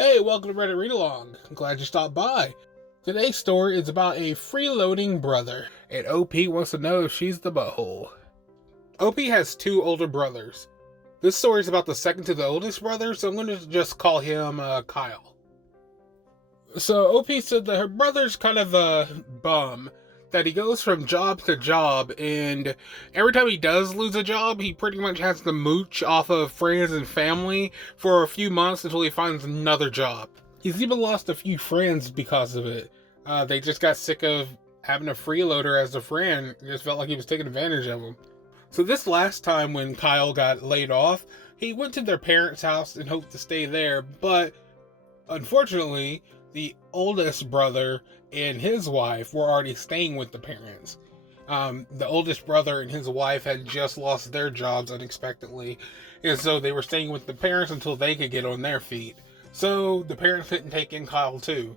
Hey, welcome to Reddit Read Along. I'm glad you stopped by. Today's story is about a freeloading brother, and OP wants to know if she's the butthole. OP has two older brothers. This story is about the second to the oldest brother, so I'm going to just call him Kyle. So OP said that her brother's kind of a bum, that he goes from job to job, and every time he does lose a job, he pretty much has to mooch off of friends and family for a few months until he finds another job. He's even lost a few friends because of it. They just got sick of having a freeloader as a friend. It just felt like he was taking advantage of them. So this last time when Kyle got laid off, he went to their parents' house and hoped to stay there, but unfortunately, the oldest brother and his wife were already staying with the parents. The oldest brother and his wife had just lost their jobs unexpectedly, and so they were staying with the parents until they could get on their feet. So the parents couldn't take in Kyle too.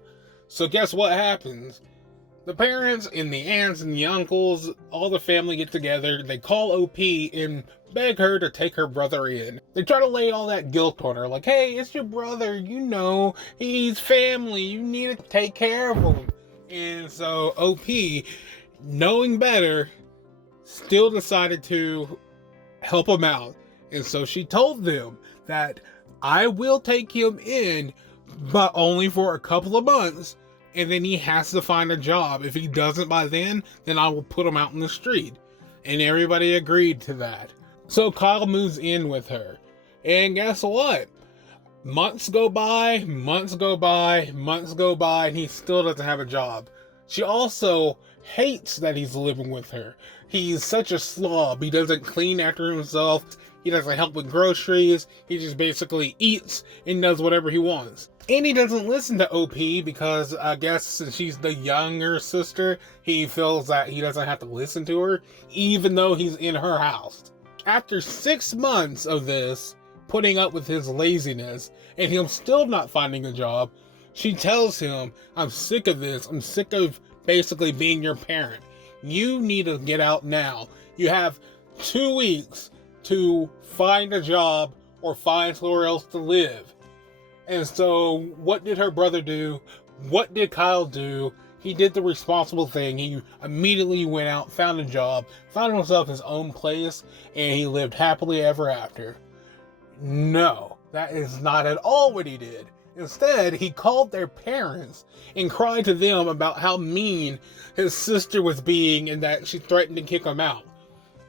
So guess what happens? The parents and the aunts and the uncles, all the family get together, they call OP and beg her to take her brother in. They try to lay all that guilt on her, like, hey, it's your brother, he's family, you need to take care of him. And so OP, knowing better, still decided to help him out. And so she told them that I will take him in, but only for a couple of months, and then he has to find a job. If he doesn't by then I will put him out in the street. And everybody agreed to that. So Kyle moves in with her. And guess what? Months go by, and he still doesn't have a job. She also hates that he's living with her. He's such a slob. He doesn't clean after himself. He doesn't help with groceries. He just basically eats and does whatever he wants. And he doesn't listen to OP because I guess since she's the younger sister, he feels that he doesn't have to listen to her, even though he's in her house. After 6 months of this, putting up with his laziness, and him still not finding a job, she tells him, I'm sick of this. I'm sick of basically being your parent. You need to get out now. You have 2 weeks to find a job or find somewhere else to live. And so what did her brother do? What did Kyle do? He did the responsible thing. He immediately went out, found a job, found himself his own place, and he lived happily ever after. No, that is not at all what he did. Instead, he called their parents and cried to them about how mean his sister was being and that she threatened to kick him out.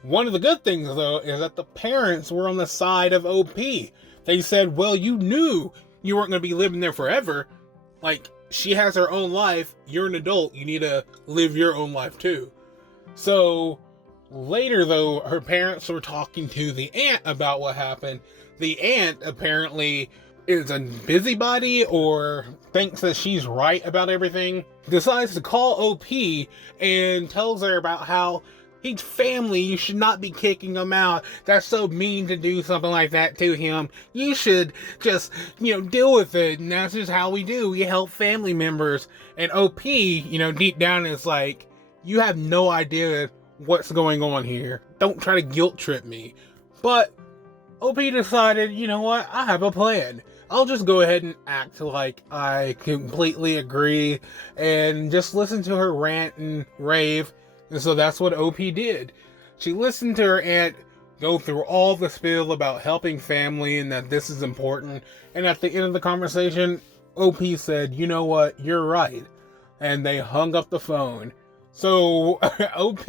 One of the good things, though, is that the parents were on the side of OP. They said, well, you knew you weren't going to be living there forever. Like, she has her own life. You're an adult. You need to live your own life, too. So, later, though, her parents were talking to the aunt about what happened. The aunt, apparently, is a busybody or thinks that she's right about everything. Decides to call OP and tells her about how he's family. You should not be kicking him out. That's so mean to do something like that to him. You should just, deal with it. And that's just how we do. We help family members. And OP, deep down is like, you have no idea what's going on here. Don't try to guilt trip me. But OP decided, you know what? I have a plan. I'll just go ahead and act like I completely agree and just listen to her rant and rave. And so that's what OP did. She listened to her aunt go through all the spiel about helping family and that this is important. And at the end of the conversation, OP said, you know what, you're right. And they hung up the phone. So OP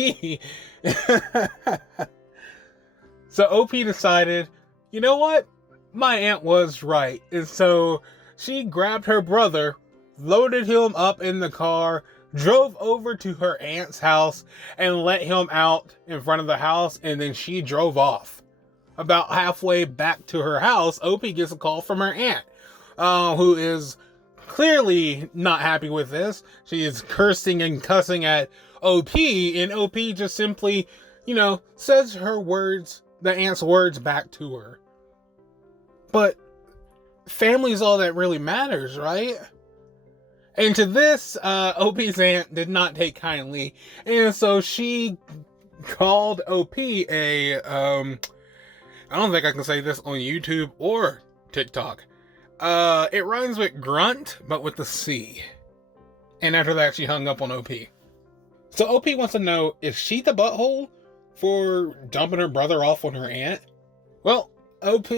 decided, you know what, my aunt was right. And so she grabbed her brother, loaded him up in the car, drove over to her aunt's house and let him out in front of the house, and then she drove off. About halfway back to her house, OP gets a call from her aunt, who is clearly not happy with this. She is cursing and cussing at OP, and OP just simply, says her words, the aunt's words back to her. But family's all that really matters, right? And to this, OP's aunt did not take kindly, and so she called OP I don't think I can say this on YouTube or TikTok, It rhymes with grunt, but with the C. And after that, she hung up on OP. So OP wants to know, is she the butthole for dumping her brother off on her aunt? Well, OP,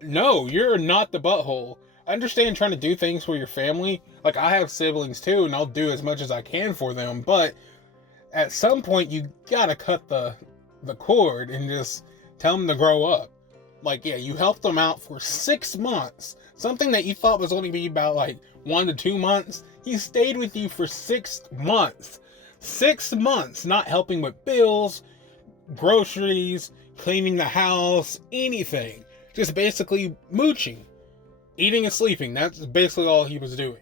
no, you're not the butthole. I understand trying to do things for your family. Like, I have siblings too, and I'll do as much as I can for them, but at some point, you gotta cut the cord and just tell them to grow up. Like, yeah, you helped them out for 6 months. Something that you thought was only be about like 1 to 2 months. He stayed with you for 6 months. 6 months, not helping with bills, groceries, cleaning the house, anything. Just basically mooching. Eating and sleeping. That's basically all he was doing.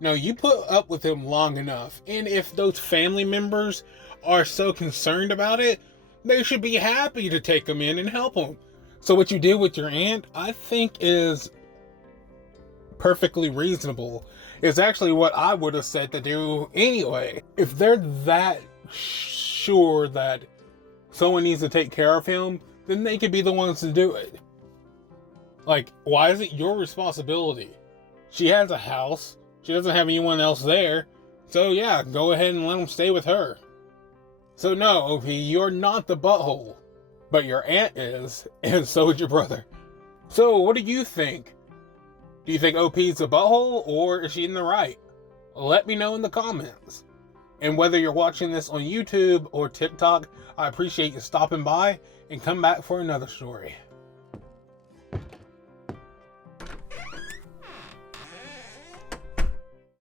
No, you put up with him long enough. And if those family members are so concerned about it, they should be happy to take him in and help him. So what you did with your aunt, I think is perfectly reasonable. It's actually what I would have said to do anyway. If they're that sure that someone needs to take care of him, then they could be the ones to do it. Like, why is it your responsibility? She has a house. She doesn't have anyone else there. So yeah, go ahead and let him stay with her. So no, OP, you're not the butthole. But your aunt is, and so is your brother. So what do you think? Do you think OP's a butthole, or is she in the right? Let me know in the comments. And whether you're watching this on YouTube or TikTok, I appreciate you stopping by, and come back for another story.